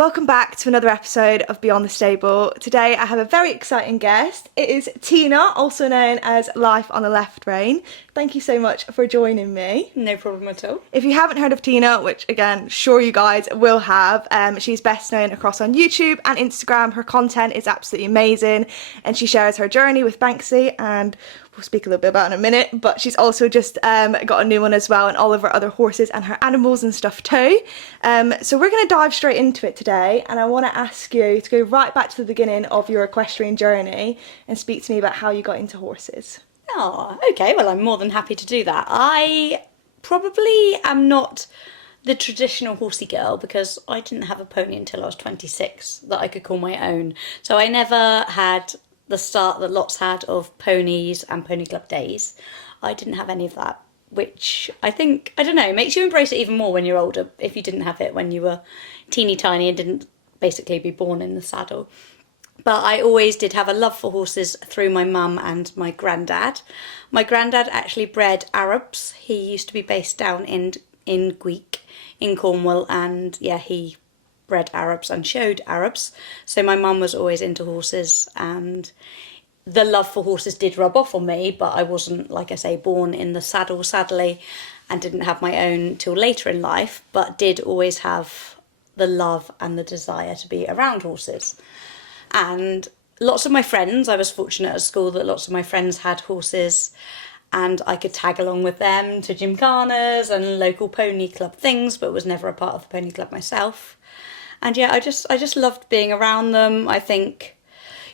Welcome back to another episode of Beyond the Stable. Today I have a very exciting guest. It is Tina, also known as Life on the Left Rein. Thank you so much for joining me. No problem at all. If you haven't heard of Tina, which again, sure you guys will have, she's best known across on YouTube and Instagram. Her content is absolutely amazing and she shares her journey with Banksy, and we'll speak a little bit about it in a minute, but she's also just got a new one as well, and all of her other horses and her animals and stuff too. So we're going to dive straight into it today, and I want to ask you to go right back to the beginning of your equestrian journey and speak to me about how you got into horses. Oh, okay, well I'm more than happy to do that. I probably am not the traditional horsey girl because I didn't have a pony until I was 26 that I could call my own. So I never had the start that lots had of ponies and pony club days. I didn't have any of that, which I think, I don't know, makes you embrace it even more when you're older if you didn't have it when you were teeny tiny and didn't basically be born in the saddle. But I always did have a love for horses through my mum and my granddad. My granddad actually bred Arabs. He used to be based down in Gweek in Cornwall, and yeah, he bred Arabs and showed Arabs. So my mum was always into horses, and the love for horses did rub off on me, but I wasn't, like I say, born in the saddle, sadly, and didn't have my own till later in life, but did always have the love and the desire to be around horses. And lots of my friends, I was fortunate at school that lots of my friends had horses, and I could tag along with them to gymkhanas and local pony club things, but was never a part of the pony club myself. And yeah, I just loved being around them. I think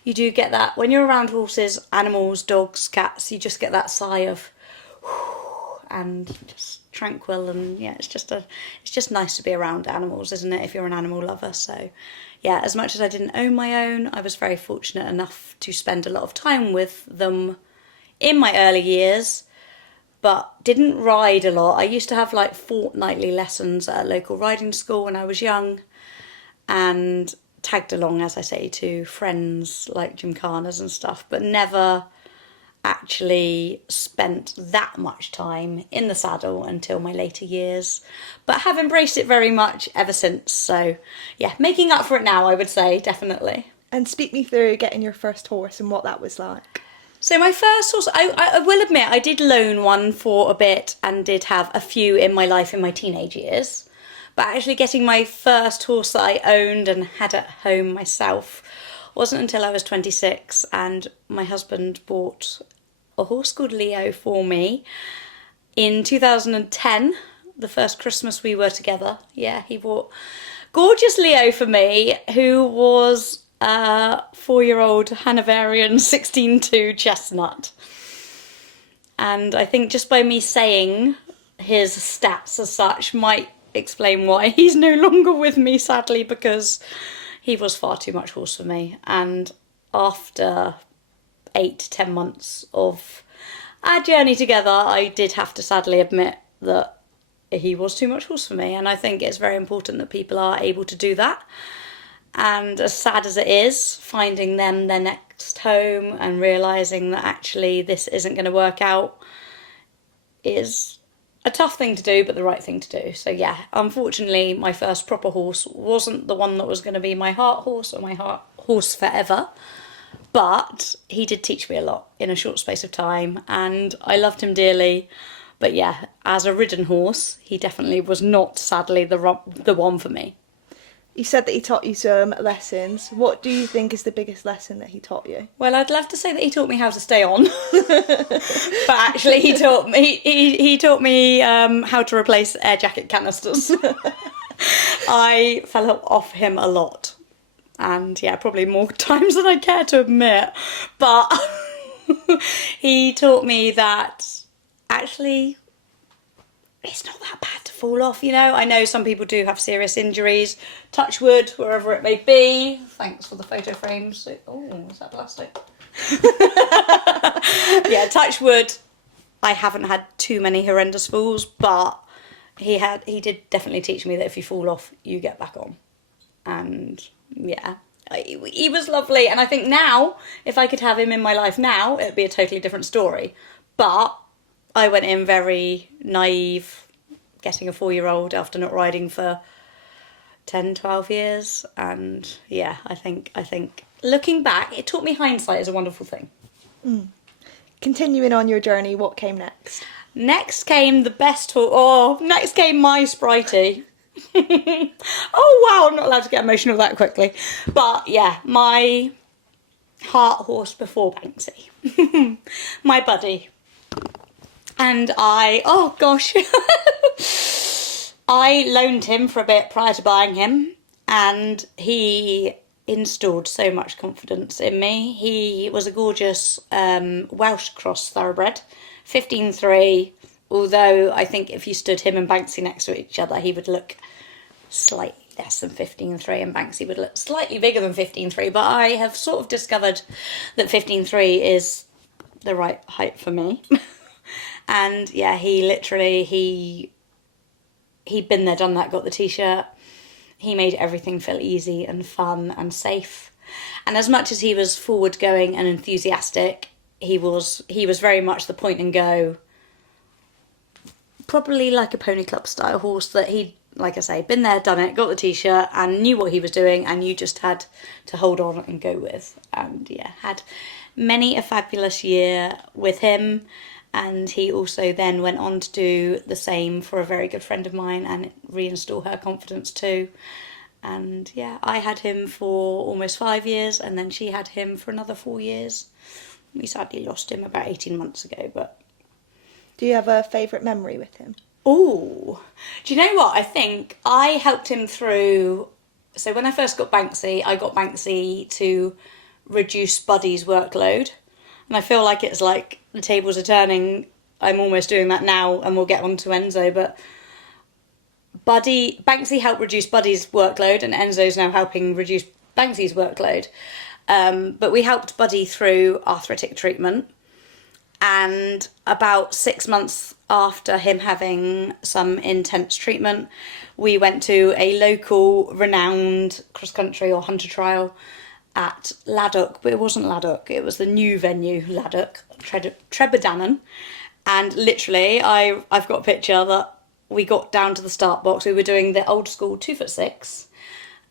you do get that when you're around horses, animals, dogs, cats, you just get that sigh of and just tranquil, and yeah, it's just nice to be around animals, isn't it, if you're an animal lover. So yeah, as much as I didn't own my own, I was very fortunate enough to spend a lot of time with them in my early years, but didn't ride a lot. I used to have like fortnightly lessons at a local riding school when I was young, and tagged along, as I say, to friends like gymkhanas and stuff, but never actually spent that much time in the saddle until my later years, but have embraced it very much ever since. So yeah, making up for it now, I would say, definitely. And speak me through getting your first horse and what that was like. So my first horse, I will admit, I did loan one for a bit and did have a few in my life in my teenage years. But actually getting my first horse that I owned and had at home myself wasn't until I was 26, and my husband bought a horse called Leo for me in 2010, the first Christmas we were together. Yeah, he bought gorgeous Leo for me, who was a 4-year-old Hanoverian 16-2 chestnut. And I think just by me saying his stats as such might explain why he's no longer with me, sadly, because he was far too much horse for me. And after 8 to 10 months of our journey together, I did have to sadly admit that he was too much horse for me. And I think it's very important that people are able to do that. And as sad as it is, finding them their next home and realising that actually this isn't going to work out is a tough thing to do, but the right thing to do. So yeah, unfortunately, my first proper horse wasn't the one that was going to be my heart horse or my heart horse forever. But he did teach me a lot in a short space of time, and I loved him dearly. But yeah, as a ridden horse, he definitely was not, sadly, the one for me. You said that he taught you some lessons. What do you think is the biggest lesson that he taught you? Well, I'd love to say that he taught me how to stay on, but actually he taught me how to replace air jacket canisters. I fell off him a lot, and yeah, probably more times than I care to admit. But he taught me that actually it's not that bad to fall off, you know. I know some people do have serious injuries. Touch wood, wherever it may be. Thanks for the photo frames. Oh, is that plastic? Yeah, touch wood. I haven't had too many horrendous falls, but he did definitely teach me that if you fall off, you get back on. And yeah, he was lovely. And I think now, if I could have him in my life now, it'd be a totally different story. But I went in very naive, getting a 4-year-old after not riding for 10, 12 years. And yeah, I think looking back, it taught me hindsight is a wonderful thing. Continuing on your journey, what came next? Next came the best horse. Oh, next came my Spritey. Oh wow, I'm not allowed to get emotional that quickly. But yeah, my heart horse before Banksy. My buddy. And oh gosh. I loaned him for a bit prior to buying him, and he installed so much confidence in me. He was a gorgeous Welsh cross thoroughbred, 15.3, although I think if you stood him and Banksy next to each other, he would look slightly less than 15.3 and Banksy would look slightly bigger than 15.3, but I have sort of discovered that 15.3 is the right height for me. And yeah, he'd been there, done that, got the t-shirt. He made everything feel easy and fun and safe. And as much as he was forward going and enthusiastic, he was very much the point and go, probably like a pony club style horse that he'd, like I say, been there, done it, got the t-shirt and knew what he was doing, and you just had to hold on and go with. And yeah, had many a fabulous year with him. And he also then went on to do the same for a very good friend of mine and reinstall her confidence too. And yeah, I had him for almost 5 years, and then she had him for another 4 years. We sadly lost him about 18 months ago, but... Do you have a favourite memory with him? Oh, do you know what? I think I helped him through... So when I first got Banksy, I got Banksy to reduce Buddy's workload. And I feel like it's like the tables are turning. I'm almost doing that now, and we'll get on to Enzo. But Banksy helped reduce Buddy's workload, and Enzo's now helping reduce Banksy's workload. But we helped Buddy through arthritic treatment. And about 6 months after him having some intense treatment, we went to a local renowned cross-country or hunter trial at Laddock, but it wasn't Laddock, it was the new venue, Laddock, Trebedanon. And literally, I've got a picture that we got down to the start box. We were doing the old school 2'6",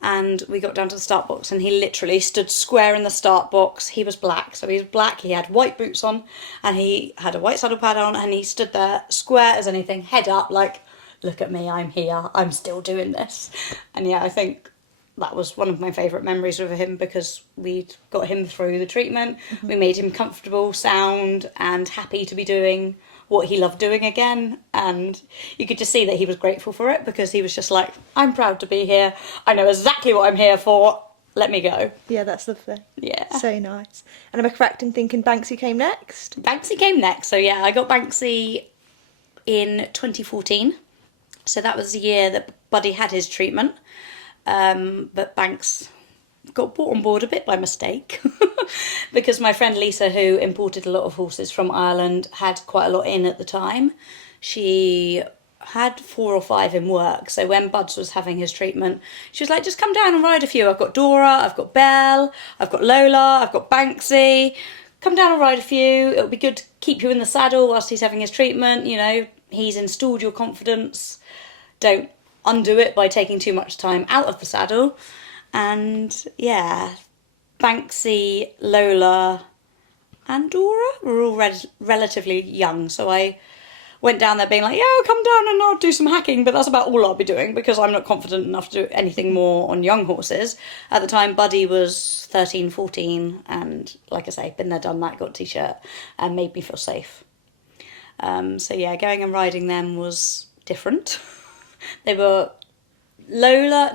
and we got down to the start box, and he literally stood square in the start box. He was black, so he was black, he had white boots on, and he had a white saddle pad on, and he stood there square as anything, head up, like, look at me, I'm here, I'm still doing this. And yeah, I think that was one of my favourite memories with him, because we'd got him through the treatment. Mm-hmm. We made him comfortable, sound, and happy to be doing what he loved doing again. And you could just see that he was grateful for it, because he was just like, I'm proud to be here. I know exactly what I'm here for. Let me go. Yeah, that's lovely. Yeah. So nice. And am I correct in thinking Banksy came next? Banksy came next. So yeah, I got Banksy in 2014. So that was the year that Buddy had his treatment. But Banks got brought on board a bit by mistake because my friend Lisa, who imported a lot of horses from Ireland, had quite a lot in at the time. She had 4 or 5 in work, so when Buds was having his treatment, she was like, just come down and ride a few. I've got Dora, I've got Belle, I've got Lola, I've got Banksy. Come down and ride a few. It'll be good to keep you in the saddle whilst he's having his treatment. You know, he's installed your confidence. Don't undo it by taking too much time out of the saddle. And yeah, Banksy, Lola and Dora were all relatively young, so I went down there being like, yeah, I'll come down and I'll do some hacking, but that's about all I'll be doing, because I'm not confident enough to do anything more on young horses. At the time, Buddy was 13, 14, and like I say, been there, done that, got a t-shirt, and made me feel safe. So yeah, going and riding them was different. They were Lola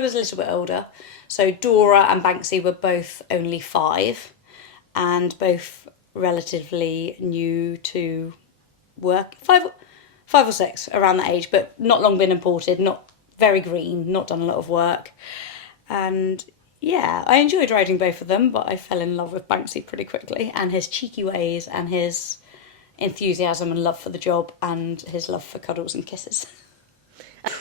was a little bit older, so Dora and Banksy were both only 5, and both relatively new to work, 5 or 6, around that age, but not long been imported, not very green, not done a lot of work. And yeah, I enjoyed riding both of them, but I fell in love with Banksy pretty quickly, and his cheeky ways and his enthusiasm and love for the job and his love for cuddles and kisses.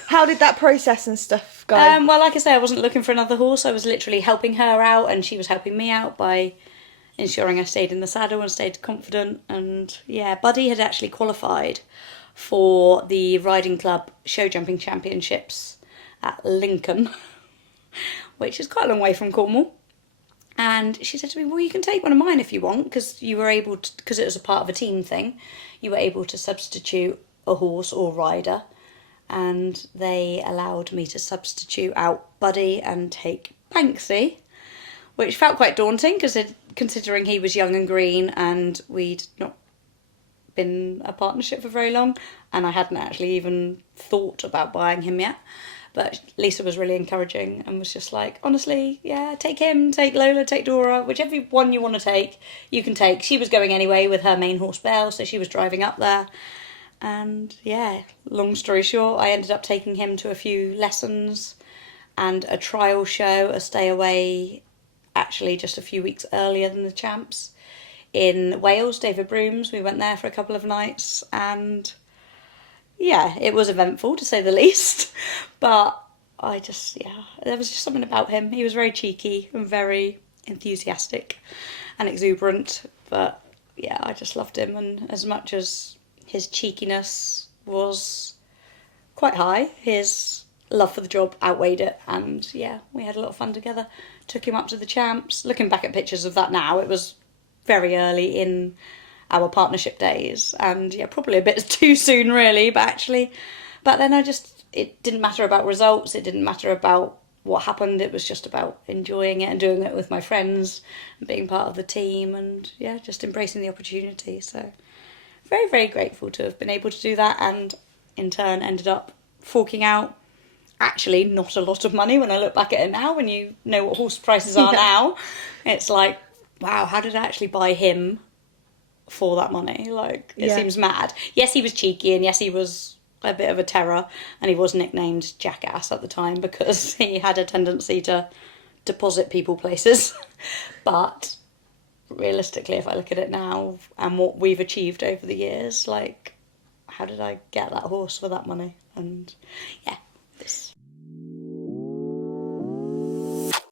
How did that process and stuff go? Well, like I say, I wasn't looking for another horse. I was literally helping her out, and she was helping me out by ensuring I stayed in the saddle and stayed confident. And yeah, Buddy had actually qualified for the Riding Club Show Jumping Championships, at Lincoln, which is quite a long way from Cornwall. And she said to me, well, you can take one of mine if you want, because you were able to, because it was a part of a team thing, you were able to substitute a horse or rider. And they allowed me to substitute out Buddy and take Banksy, which felt quite daunting, because considering he was young and green and we'd not been a partnership for very long, and I hadn't actually even thought about buying him yet. But Lisa was really encouraging and was just like, honestly, yeah, take him, take Lola, take Dora, whichever one you want to take, you can take. She was going anyway with her main horse Belle, so she was driving up there. And yeah, long story short, I ended up taking him to a few lessons and a trial show, a stay away, actually just a few weeks earlier than the champs, in Wales, David Brooms. We went there for a couple of nights, and yeah, it was eventful to say the least, but there was just something about him. He was very cheeky and very enthusiastic and exuberant, but yeah, I just loved him. And as much as his cheekiness was quite high, his love for the job outweighed it, and yeah, we had a lot of fun together. Took him up to the champs. Looking back at pictures of that now, it was very early in our partnership days, and yeah, probably a bit too soon really, but then it didn't matter about results, it didn't matter about what happened, it was just about enjoying it and doing it with my friends and being part of the team, and yeah, just embracing the opportunity. So very, very grateful to have been able to do that, and in turn ended up forking out actually not a lot of money when I look back at it now. When you know what horse prices are now, it's like, wow, how did I actually buy him for that money? Like, it seems mad. Yes, he was cheeky, and yes, he was a bit of a terror, and he was nicknamed Jackass at the time because he had a tendency to deposit people places. But realistically, if I look at it now and what we've achieved over the years, like, how did I get that horse for that money? And yeah,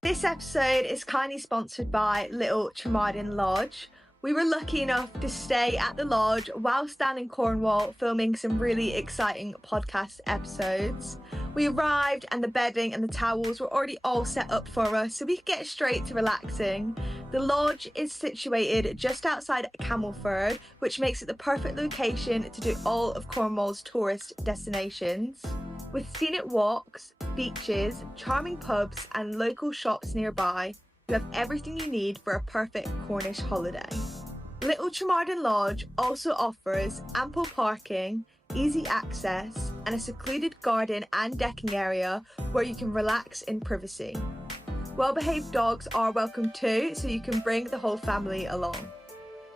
This episode is kindly sponsored by Little Tremardin Lodge. We were lucky enough to stay at the lodge whilst down in Cornwall filming some really exciting podcast episodes. We arrived and the bedding and the towels were already all set up for us, so we could get straight to relaxing. The lodge is situated just outside Camelford, which makes it the perfect location to do all of Cornwall's tourist destinations. With scenic walks, beaches, charming pubs and local shops nearby, you have everything you need for a perfect Cornish holiday. Little Tremardin Lodge also offers ample parking, easy access, and a secluded garden and decking area where you can relax in privacy. Well-behaved dogs are welcome too, so you can bring the whole family along.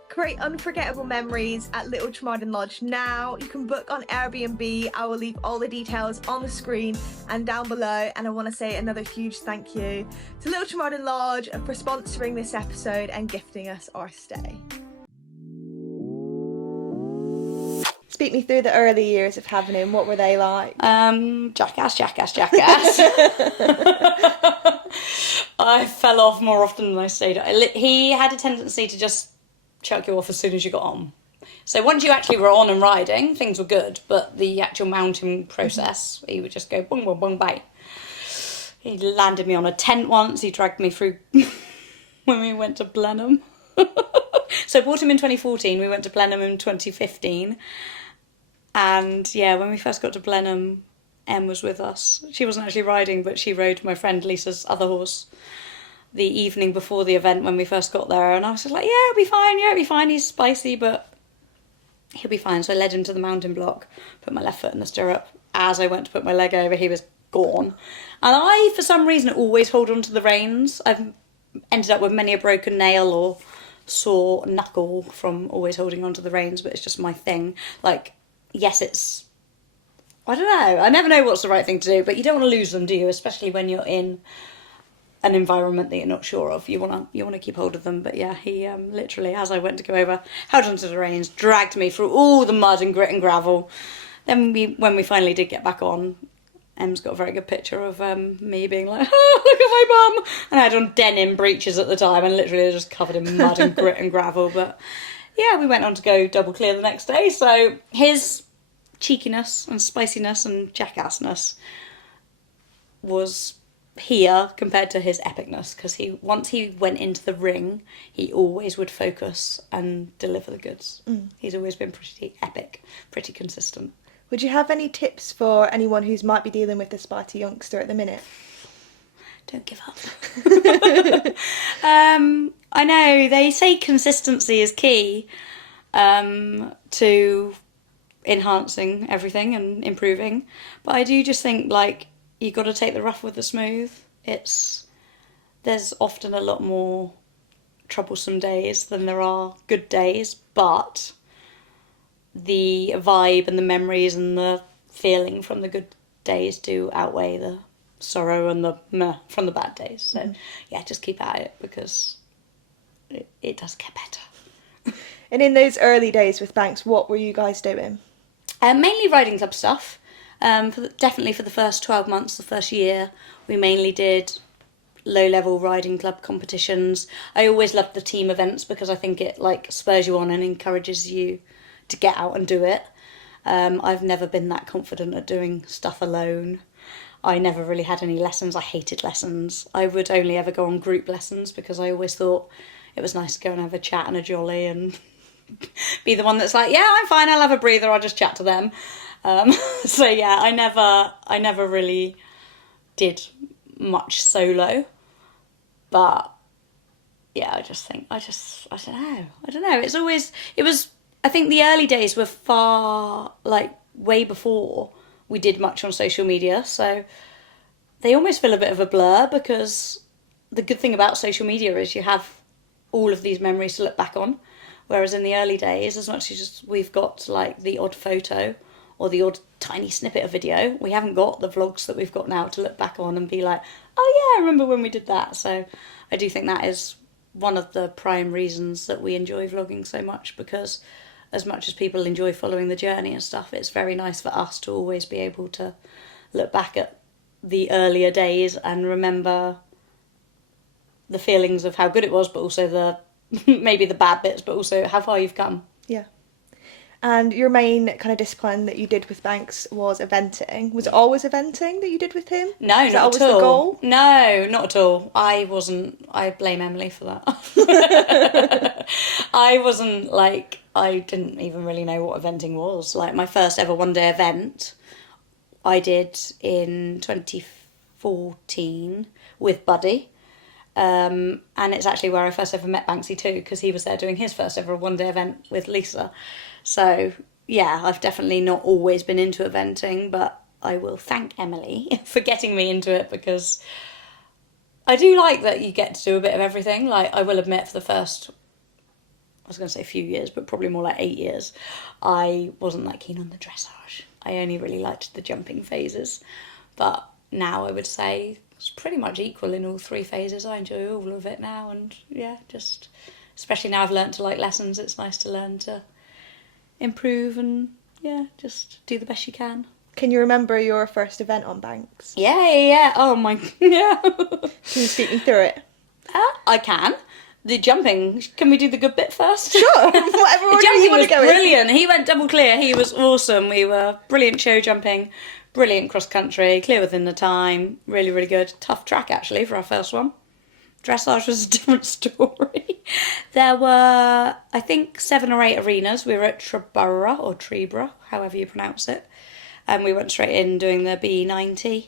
Create unforgettable memories at Little Tremardin Lodge now. You can book on Airbnb. I will leave all the details on the screen and down below. And I want to say another huge thank you to Little Tremardin Lodge for sponsoring this episode and gifting us our stay. Speak me through the early years of having him. What were they like? Jackass. I fell off more often than I stayed. He had a tendency to just chuck you off as soon as you got on. So once you actually were on and riding, things were good, but the actual mounting process, he would just go boom, boom, boom, bang. He landed me on a tent once. He dragged me through when we went to Blenheim. So I bought him in 2014. We went to Blenheim in 2015. And yeah, when we first got to Blenheim, Em was with us. She wasn't actually riding, but she rode my friend Lisa's other horse the evening before the event when we first got there. And I was just like, yeah, it'll be fine. He's spicy, but he'll be fine. So I led him to the mountain block, put my left foot in the stirrup. As I went to put my leg over, he was gone. And I, for some reason, always hold on to the reins. I've ended up with many a broken nail or sore knuckle from always holding on to the reins, but it's just my thing. Like, yes, I don't know. I never know what's the right thing to do, but you don't want to lose them, do you? Especially when you're in an environment that you're not sure of. You want to keep hold of them. But yeah, he literally, as I went to go over, held onto the reins, dragged me through all the mud and grit and gravel. Then when we finally did get back on, Em's got a very good picture of me being like, oh, look at my bum. And I had on denim breeches at the time and literally just covered in mud and grit and gravel. But yeah, we went on to go double clear the next day. So his cheekiness and spiciness and jackassness was here compared to his epicness, because once he went into the ring, he always would focus and deliver the goods. He's always been pretty epic, pretty consistent. Would you have any tips for anyone who's might be dealing with the Sparty youngster at the minute? Don't give up. I know they say consistency is key to enhancing everything and improving, but I do just think, like, you got to take the rough with the smooth. There's often a lot more troublesome days than there are good days, but the vibe and the memories and the feeling from the good days do outweigh the sorrow and the meh from the bad days. So yeah, just keep at it, because it does get better. And in those early days with Banks, what were you guys doing? Mainly riding club stuff. Definitely for the first 12 months, the first year, we mainly did low-level riding club competitions. I always loved the team events because I think it, like, spurs you on and encourages you to get out and do it. I've never been that confident at doing stuff alone. I never really had any lessons. I hated lessons. I would only ever go on group lessons because I always thought it was nice to go and have a chat and a jolly and be the one that's like, yeah, I'm fine, I'll have a breather, I'll just chat to them. So yeah, I never really did much solo. But yeah, I don't know. I think the early days were far, like, way before we did much on social media, so they almost feel a bit of a blur, because the good thing about social media is you have all of these memories to look back on, whereas in the early days, as much as we've got, like, the odd photo or the odd tiny snippet of video, we haven't got the vlogs that we've got now to look back on and be like, oh yeah, I remember when we did that. So I do think that is one of the prime reasons that we enjoy vlogging so much, because as much as people enjoy following the journey and stuff, it's very nice for us to always be able to look back at the earlier days and remember the feelings of how good it was, but also the maybe the bad bits, but also how far you've come. Yeah. And your main kind of discipline that you did with Banks was eventing. Was it always eventing that you did with him? No, was not that always at all. The goal? No, not at all. I blame Emily for that. I didn't even really know what eventing was. Like, my first ever one-day event I did in 2014 with Buddy. And it's actually where I first ever met Banksy too, because he was there doing his first ever one-day event with Lisa. So yeah, I've definitely not always been into eventing, but I will thank Emily for getting me into it, because I do like that you get to do a bit of everything. Like, I will admit, for the first, I was going to say a few years, but probably more like 8 years, I wasn't that keen on the dressage. I only really liked the jumping phases. But now I would say it's pretty much equal in all three phases. I enjoy all of it now, and yeah, just, especially now I've learnt to like lessons, it's nice to learn to improve and yeah, just do the best you can. Can you remember your first event on Banks? Yeah. Oh my, yeah. Can you speak me through it? I can. The jumping, can we do the good bit first? Sure, whatever order you want to go in. Brilliant. He went double clear. He was awesome. We were brilliant show jumping, brilliant cross country, clear within the time, really, really good. Tough track, actually, for our first one. Dressage was a different story. There were, I think, 7 or 8 arenas. We were at Treborough, however you pronounce it. And we went straight in doing the B90.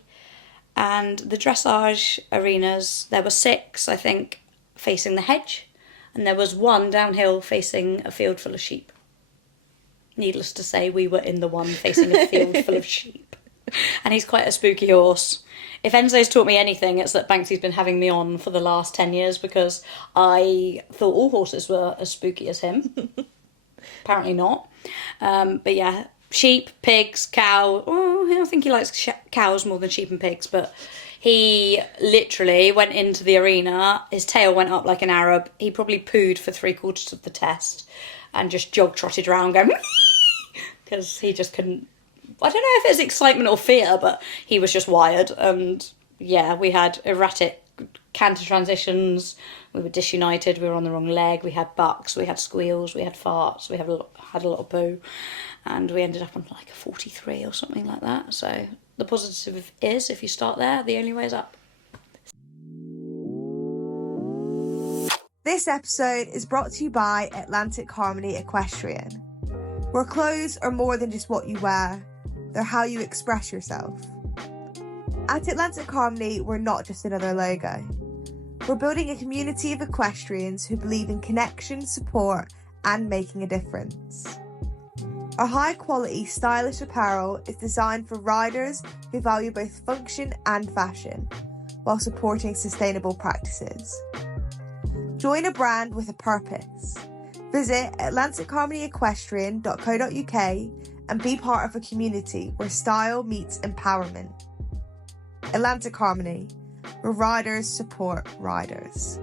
And the dressage arenas, there were 6, I think, facing the hedge. And there was 1 downhill facing a field full of sheep. Needless to say, we were in the one facing a field full of sheep. And he's quite a spooky horse. If Enzo's taught me anything, it's that Banksy's been having me on for the last 10 years, because I thought all horses were as spooky as him. Apparently not. But yeah, sheep, pigs, cow. Oh, I think he likes cows more than sheep and pigs, but he literally went into the arena, his tail went up like an Arab. He probably pooed for 3/4 of the test and just jog-trotted around going, because he just couldn't. I don't know if it's excitement or fear, but he was just wired. And yeah, we had erratic canter transitions, we were disunited, we were on the wrong leg, we had bucks, we had squeals, we had farts, we had a lot of poo, and we ended up on like a 43 or something like that. So the positive is, if you start there, the only way is up. This episode is brought to you by Atlantic Harmony Equestrian, where clothes are more than just what you wear, they're how you express yourself. At Atlantic Harmony, we're not just another logo. We're building a community of equestrians who believe in connection, support, and making a difference. Our high-quality, stylish apparel is designed for riders who value both function and fashion, while supporting sustainable practices. Join a brand with a purpose. Visit atlanticharmonyequestrian.co.uk and be part of a community where style meets empowerment. Atlantic Harmony, where riders support riders.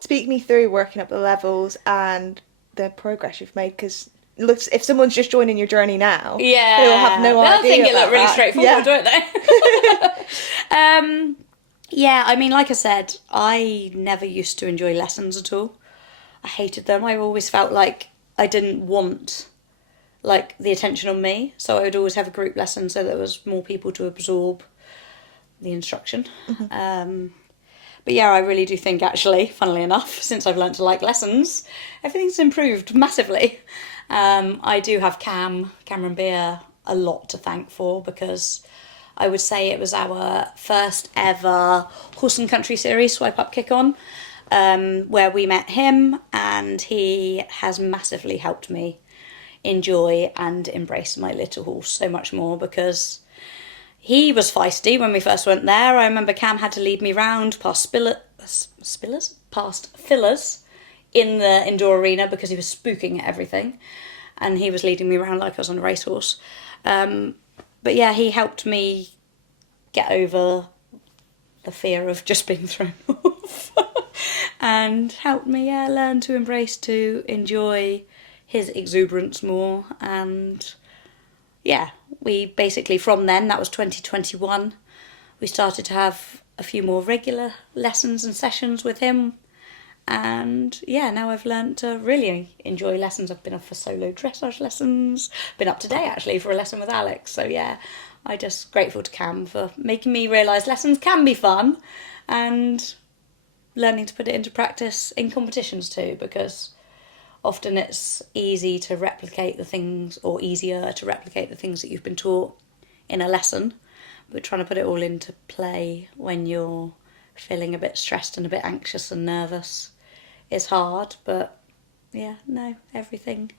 Speak me through working up the levels and the progress you've made, because looks, if someone's just joining your journey now, they will have no idea. They'll think it look really that. straightforward, don't they? Yeah, I mean, like I said, I never used to enjoy lessons at all. I hated them. I always felt like I didn't want like the attention on me, so I would always have a group lesson so there was more people to absorb the instruction. But yeah, I really do think, actually, funnily enough, since I've learned to like lessons, everything's improved massively. I do have Cameron Beer, a lot to thank for, because I would say it was our first ever Horse and Country Series Swipe Up Kick On, where we met him, and he has massively helped me enjoy and embrace my little horse so much more, because he was feisty when we first went there. I remember Cam had to lead me round past fillers in the indoor arena because he was spooking at everything, and he was leading me around like I was on a racehorse. But yeah, he helped me get over the fear of just being thrown off and helped me learn to embrace, to enjoy his exuberance more. And yeah, we basically, from then, that was 2021, we started to have a few more regular lessons and sessions with him. And yeah, now I've learned to really enjoy lessons. I've been off for solo dressage lessons, been up today actually for a lesson with Alex. So yeah, I'm just grateful to Cam for making me realise lessons can be fun, and learning to put it into practice in competitions too, because often it's easy to replicate the things, or easier to replicate the things that you've been taught in a lesson, but trying to put it all into play when you're feeling a bit stressed and a bit anxious and nervous is hard. But yeah, no, everything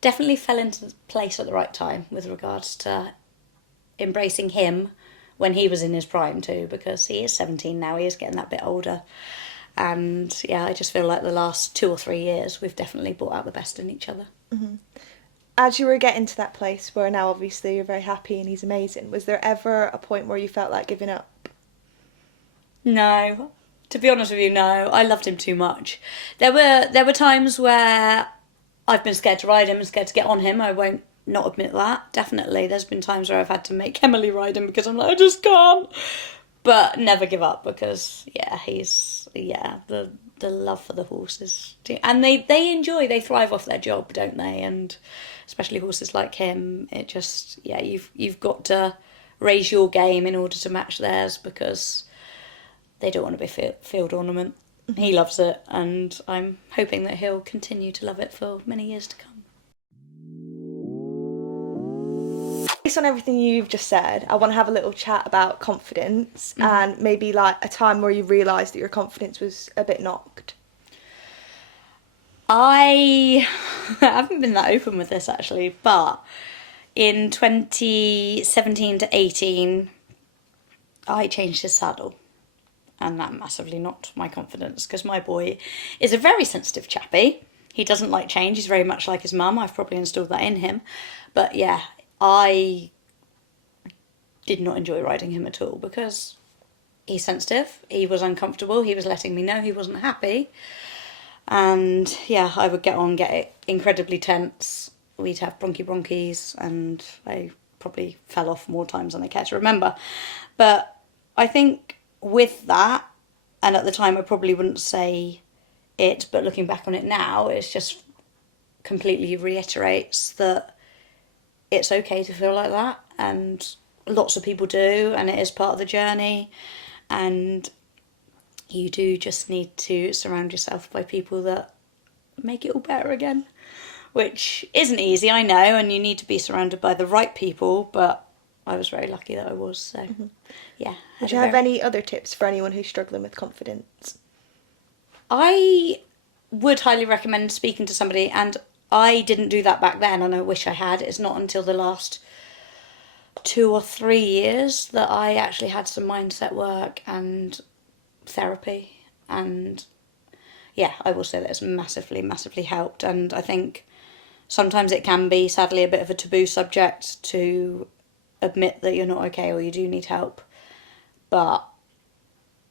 definitely fell into place at the right time with regards to embracing him when he was in his prime too, because he is 17 now, he is getting that bit older. And yeah, I just feel like the last 2 or 3 years we've definitely brought out the best in each other. As you were getting to that place where now obviously you're very happy and he's amazing, was there ever a point where you felt like giving up? No, to be honest with you, no. I loved him too much. There were times where I've been scared to ride him and scared to get on him. I won't not admit that. Definitely, there's been times where I've had to make Emily ride him because I'm like, I just can't. But never give up, because yeah, the love for the horses, and they thrive off their job, don't they? And especially horses like him, it just, yeah, you've got to raise your game in order to match theirs, because they don't want to be field ornament. He loves it, and I'm hoping that he'll continue to love it for many years to come. Based on everything you've just said, I want to have a little chat about confidence, and maybe like a time where you realised that your confidence was a bit knocked. I haven't been that open with this actually, but in 2017 to 18, I changed his saddle, and that massively knocked my confidence, because my boy is a very sensitive chappy. He doesn't like change. He's very much like his mum. I've probably instilled that in him. But yeah, I did not enjoy riding him at all, because he's sensitive. He was uncomfortable. He was letting me know he wasn't happy. And yeah, I would get incredibly tense we'd have bronchies, and I probably fell off more times than I care to remember. But I think with that, and at the time I probably wouldn't say it, but looking back on it now, it's just completely reiterates that it's okay to feel like that, and lots of people do, and it is part of the journey, and you do just need to surround yourself by people that make it all better again, which isn't easy, I know, and you need to be surrounded by the right people, but I was very lucky that I was, so yeah. Would you have any other tips for anyone who's struggling with confidence? I would highly recommend speaking to somebody, and I didn't do that back then, and I wish I had. It's not until the last 2 or 3 years that I actually had some mindset work and therapy, and yeah, I will say that it's massively helped. And I think sometimes it can be, sadly, a bit of a taboo subject to admit that you're not okay or you do need help, but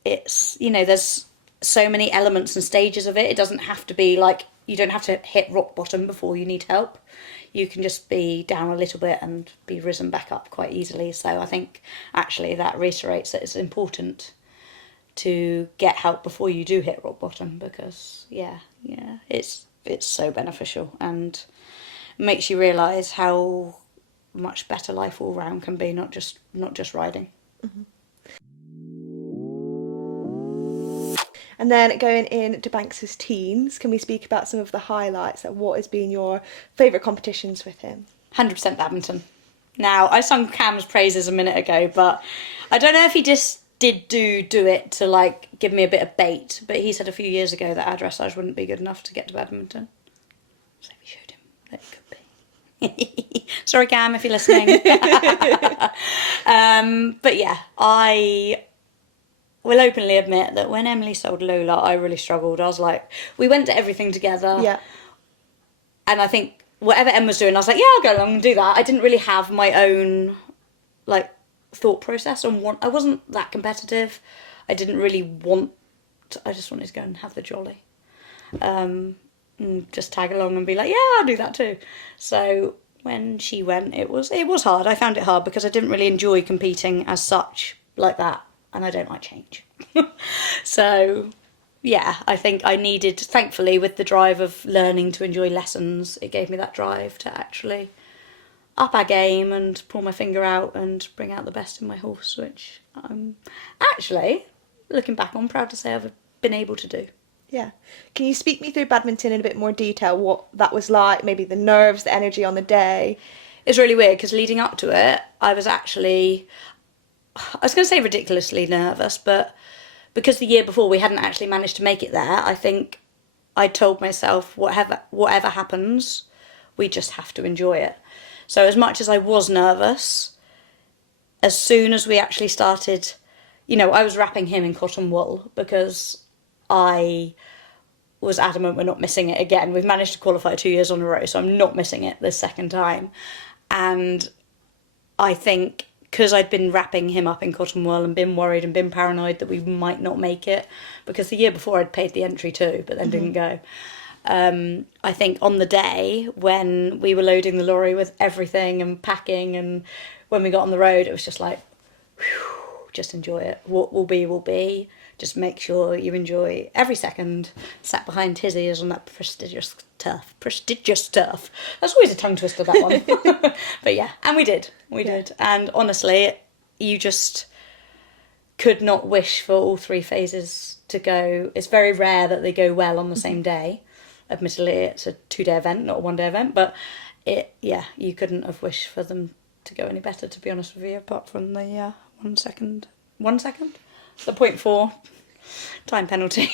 it's, you know, there's so many elements and stages of it. It doesn't have to be like, you don't have to hit rock bottom before you need help. You can just be down a little bit and be risen back up quite easily. So I think actually that reiterates that it's important to get help before you do hit rock bottom, because yeah, it's so beneficial and makes you realise how much better life all round can be, not just riding. And then going into Banks's teens, can we speak about some of the highlights? Like, what has been your favourite competitions with him? 100% badminton. Now, I sung Cam's praises a minute ago, but I don't know if he just did do it to like give me a bit of bait, but he said a few years ago that our dressage wouldn't be good enough to get to badminton. So we showed him that it could be. Sorry, Cam, if you're listening. But yeah, I will openly admit that when Emily sold Lola, I really struggled. I was like, we went to everything together. Yeah. And I think whatever Em was doing, I was like, yeah, I'll go along and do that. I didn't really have my own, like, thought process on I wasn't that competitive. I didn't really I just wanted to go and have the jolly. And just tag along and be like, yeah, I'll do that too. So when she went, it was hard. I found it hard because I didn't really enjoy competing as such like that. And I don't like change. So, yeah, I think I needed, thankfully, with the drive of learning to enjoy lessons, it gave me that drive to actually up our game and pull my finger out and bring out the best in my horse, which I'm actually, looking back on, proud to say I've been able to do. Yeah. Can you speak me through badminton in a bit more detail, what that was like, maybe the nerves, the energy on the day? It's really weird because leading up to it, I was going to say ridiculously nervous, but because the year before we hadn't actually managed to make it there, I think I told myself, whatever happens, we just have to enjoy it. So as much as I was nervous, as soon as we actually started, I was wrapping him in cotton wool because I was adamant we're not missing it again. We've managed to qualify 2 years on a row, so I'm not missing it this second time. And I think because I'd been wrapping him up in cotton wool and been worried and been paranoid that we might not make it, because the year before I'd paid the entry too, but then didn't go. I think on the day when we were loading the lorry with everything and packing, and when we got on the road, it was just like, whew, just enjoy it. What will be, will be. Just make sure you enjoy every second. Sat behind his ears on that prestigious turf. That's always a tongue twister, that one. But yeah, and we did. We did. And honestly, you just could not wish for all 3 phases to go. It's very rare that they go well on the same day. Admittedly, it's a 2-day event, not a 1-day event, but you couldn't have wished for them to go any better, to be honest with you, apart from the 1 second? The 0.4 time penalty.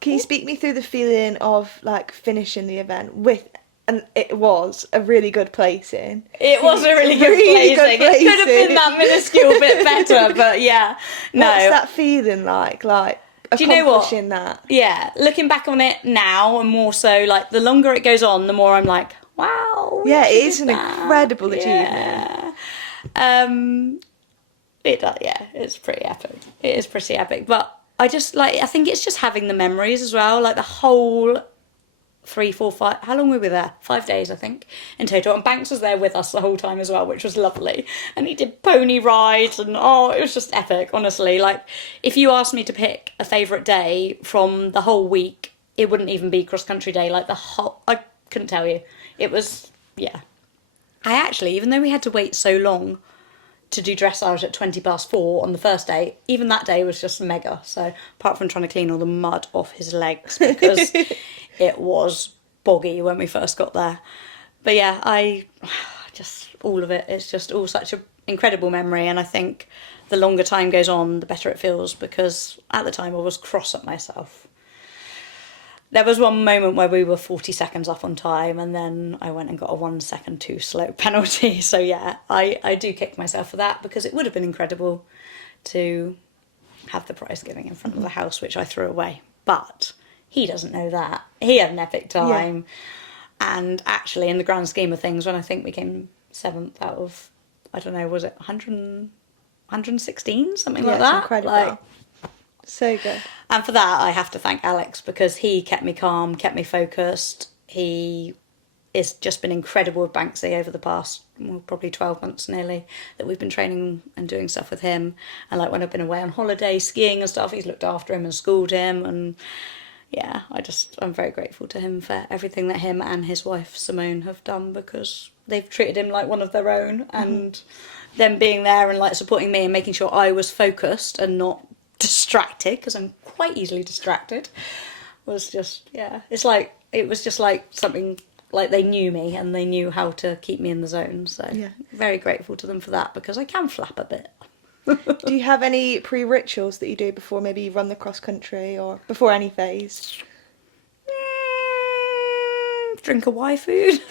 Can you speak me through the feeling of like finishing the event with, and it was a really good placing. It was a really good placing. It could have been that minuscule bit better, but yeah. No. What's that feeling like? Like, do you know what? Accomplishing that. Yeah, looking back on it now, and more so, like, the longer it goes on, the more I'm like, wow. Yeah, it is an incredible achievement. It's pretty epic. It is pretty epic, but I think it's just having the memories as well, like the whole 3, 4, 5, how long were we there? 5 days, I think, in total. And Banks was there with us the whole time as well, which was lovely. And he did pony rides and, oh, it was just epic, honestly. Like, if you asked me to pick a favourite day from the whole week, it wouldn't even be cross-country day. Like, I couldn't tell you. It was, yeah. I actually, even though we had to wait so long to do dressage at 4:20 on the first day, even that day was just mega. So apart from trying to clean all the mud off his legs because it was boggy when we first got there. But yeah, I just, all of it, it's just all such an incredible memory. And I think the longer time goes on, the better it feels, because at the time I was cross at myself. There was one moment where we were 40 seconds off on time, and then I went and got a 1 second too slow penalty. So yeah, I do kick myself for that, because it would have been incredible to have the prize giving in front of the house, which I threw away. But he doesn't know that. He had an epic time. Yeah. And actually, in the grand scheme of things, when I think we came 7th out of, I don't know, was it 116? Something like that? Incredible. Like, so good. And for that, I have to thank Alex, because he kept me calm, kept me focused. He has just been incredible with Banksy over the past, well, probably 12 months nearly, that we've been training and doing stuff with him. And like when I've been away on holiday, skiing and stuff, he's looked after him and schooled him. And yeah, I'm very grateful to him for everything that him and his wife Simone have done, because they've treated him like one of their own. And them being there and like supporting me and making sure I was focused and not distracted, because I'm quite easily distracted, was just, yeah, it was just like something, like they knew me and they knew how to keep me in the zone. So yeah, very grateful to them for that, because I can flap a bit. Do you have any pre-rituals that you do before maybe you run the cross country or before any phase? Drink a Y food.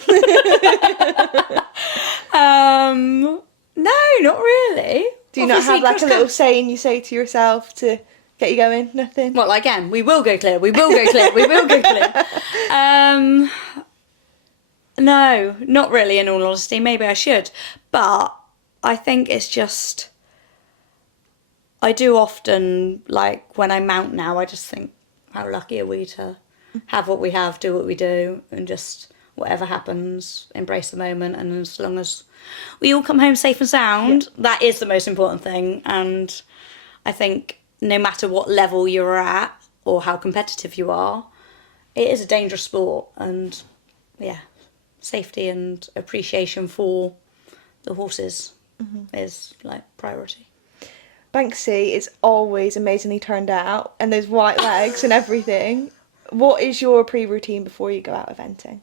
No, not really. Do you not have like a little saying you say to yourself to get you going? Nothing? Well, again, we will go clear, we will go clear, we will go clear. No, not really, in all honesty. Maybe I should. But I think it's just, I do often, like when I mount now, I just think, how lucky are we to have what we have, do what we do, and just whatever happens, embrace the moment. And as long as we all come home safe and sound, that is the most important thing. And I think no matter what level you're at or how competitive you are, it is a dangerous sport. And yeah, safety and appreciation for the horses is like priority. Banksy is always amazingly turned out, and those white legs and everything. What is your pre-routine before you go out eventing?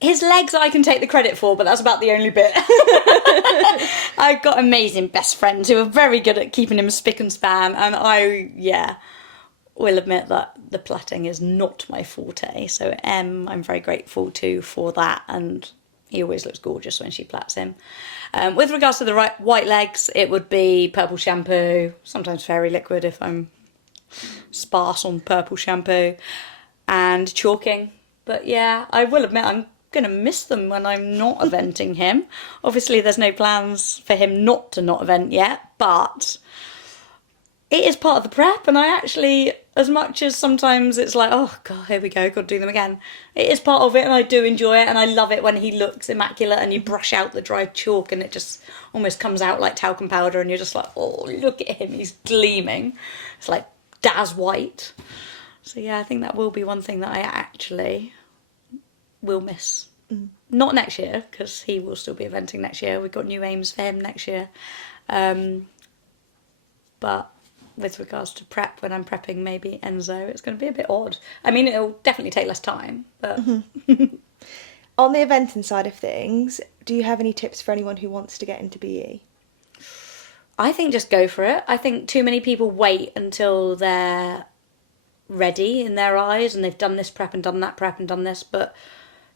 His legs I can take the credit for, but that's about the only bit. I've got amazing best friends who are very good at keeping him spick and span, and I will admit that the plaiting is not my forte. So I'm very grateful to for that, and he always looks gorgeous when she plaits him. With regards to the white legs, it would be purple shampoo, sometimes fairy liquid if I'm sparse on purple shampoo, and chalking. But yeah, I will admit I'm going to miss them when I'm not eventing him. Obviously there's no plans for him not event yet, but it is part of the prep. And I actually, as much as sometimes it's like, oh god, here we go, got to do them again, it is part of it, and I do enjoy it, and I love it when he looks immaculate and you brush out the dried chalk and it just almost comes out like talcum powder, and you're just like, oh, look at him, he's gleaming. It's like Daz white. So yeah, I think that will be one thing that I actually will miss. Not next year, because he will still be eventing next year. We've got new aims for him next year. But with regards to prep, when I'm prepping maybe Enzo, it's going to be a bit odd. I mean, it'll definitely take less time, but... On the eventing side of things, do you have any tips for anyone who wants to get into BE? I think just go for it. I think too many people wait until they're ready in their eyes and they've done this prep and done that prep and done this, but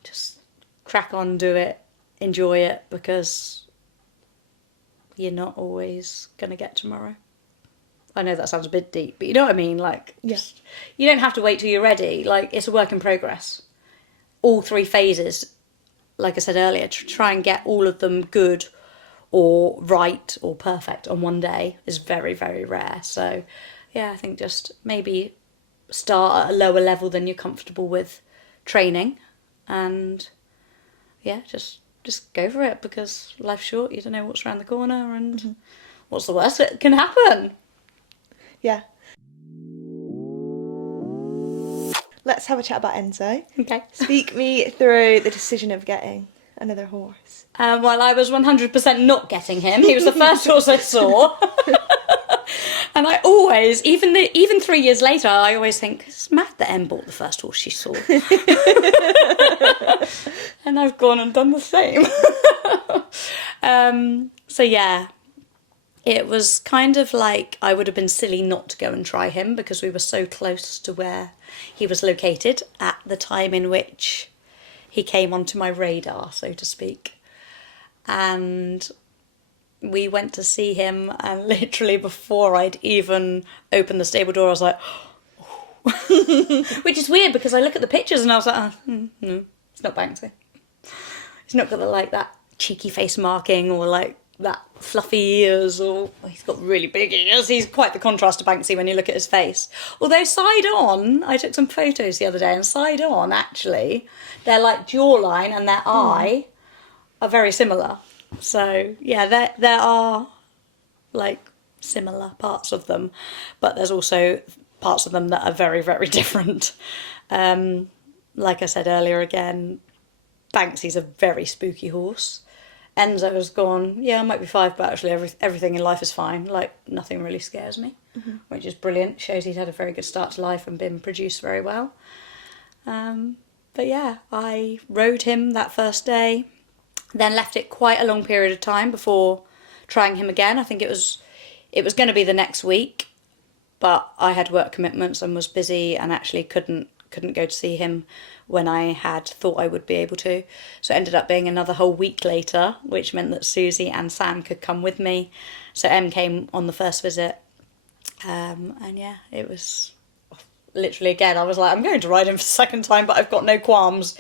just crack on, do it, enjoy it, because you're not always going to get tomorrow. I know that sounds a bit deep, but you know what I mean? Like, just, you don't have to wait till you're ready. Like, it's a work in progress. All 3 phases, like I said earlier, to try and get all of them good or right or perfect on one day is very, very rare. So, yeah, I think just maybe start at a lower level than you're comfortable with training, and yeah, just go for it, because life's short. You don't know what's around the corner, and what's the worst that can happen. Yeah. Let's have a chat about Enzo. Okay. Speak me through the decision of getting another horse. While I was 100% not getting him, he was the first horse I saw. And I always, even 3 years later, I always think, it's mad that Em bought the first horse she saw. And I've gone and done the same. So yeah, it was kind of like I would have been silly not to go and try him, because we were so close to where he was located at the time in which he came onto my radar, so to speak. And we went to see him, and literally before I'd even opened the stable door, I was like, oh. Which is weird, because I look at the pictures and I was like, no, it's not Banksy. He's not got that cheeky face marking, or like that fluffy ears, or he's got really big ears. He's quite the contrast to Banksy when you look at his face. Although side on, I took some photos the other day, and side on, actually, their like jawline and their eye are very similar. So yeah, there are like similar parts of them, but there's also parts of them that are very, very different. Like I said earlier, again, Banksy's a very spooky horse. Enzo has gone, yeah, I might be 5, but actually everything in life is fine. Like, nothing really scares me, which is brilliant. Shows he's had a very good start to life and been produced very well. But yeah, I rode him that first day, then left it quite a long period of time before trying him again. I think it was going to be the next week, but I had work commitments and was busy, and actually couldn't go to see him when I had thought I would be able to. So it ended up being another whole week later, which meant that Susie and Sam could come with me. So Em came on the first visit. And yeah, it was literally, again, I was like, I'm going to ride him for the second time, but I've got no qualms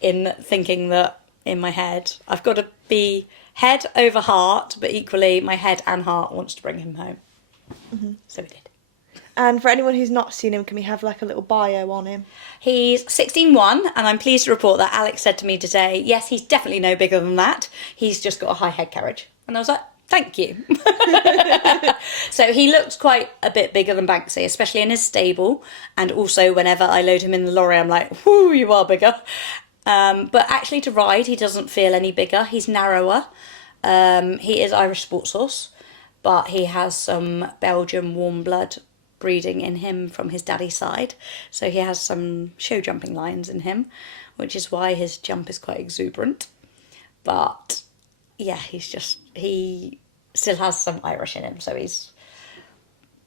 in thinking that in my head, I've got to be head over heart, but equally my head and heart wants to bring him home. So we did. And for anyone who's not seen him, can we have like a little bio on him? He's 16'1", and I'm pleased to report that Alex said to me today, yes, he's definitely no bigger than that. He's just got a high head carriage. And I was like, thank you. So he looks quite a bit bigger than Banksy, especially in his stable. And also whenever I load him in the lorry, I'm like, whoo, you are bigger. But actually to ride, he doesn't feel any bigger. He's narrower. He is Irish sports horse, but he has some Belgian warm blood breeding in him from his daddy's side, so he has some show jumping lines in him, which is why his jump is quite exuberant. But yeah, he still has some Irish in him, so he's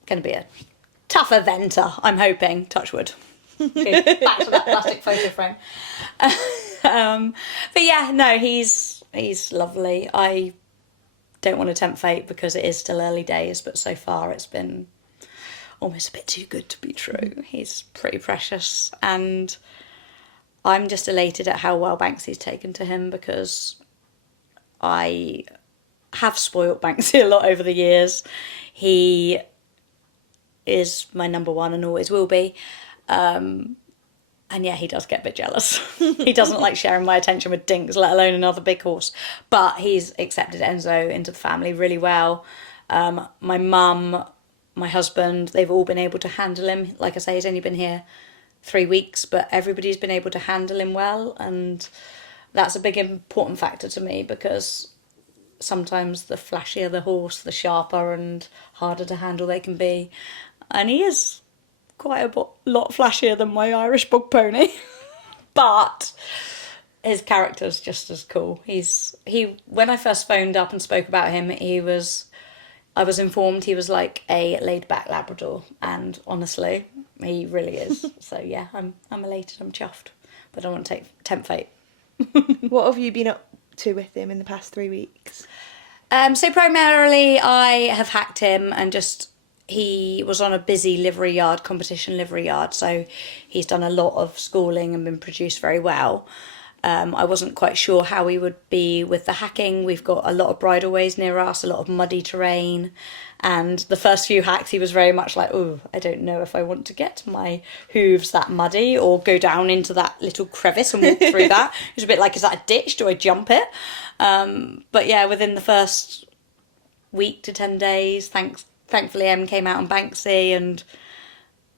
going to be a tough eventer, I'm hoping, touch wood. Okay, back to that plastic photo frame. But yeah, no, he's lovely. I don't want to tempt fate because it is still early days, but so far it's been almost a bit too good to be true. He's pretty precious, and I'm just elated at how well Banksy's taken to him, because I have spoilt Banksy a lot over the years. He is my number one and always will be. And yeah, he does get a bit jealous. He doesn't like sharing my attention with dinks, let alone another big horse. But he's accepted Enzo into the family really well. My mum, my husband, they've all been able to handle him. Like I say, he's only been here 3 weeks, but everybody's been able to handle him well. And that's a big important factor to me, because sometimes the flashier the horse, the sharper and harder to handle they can be. And he is quite a lot flashier than my Irish bog pony. But his character's just as cool. When I first phoned up and spoke about him, I was informed he was like a laid-back Labrador, and honestly, he really is. So yeah, I'm elated, I'm chuffed, but I don't want to tempt fate. What have you been up to with him in the past 3 weeks? So primarily I have hacked him, and he was on a busy livery yard, competition livery yard, so he's done a lot of schooling and been produced very well. I wasn't quite sure how we would be with the hacking. We've got a lot of bridleways near us, a lot of muddy terrain. And the first few hacks, he was very much like, oh, I don't know if I want to get my hooves that muddy or go down into that little crevice and walk through that. It was a bit like, is that a ditch? Do I jump it? But yeah, within the first week to 10 days, thankfully Em came out on Banksy, and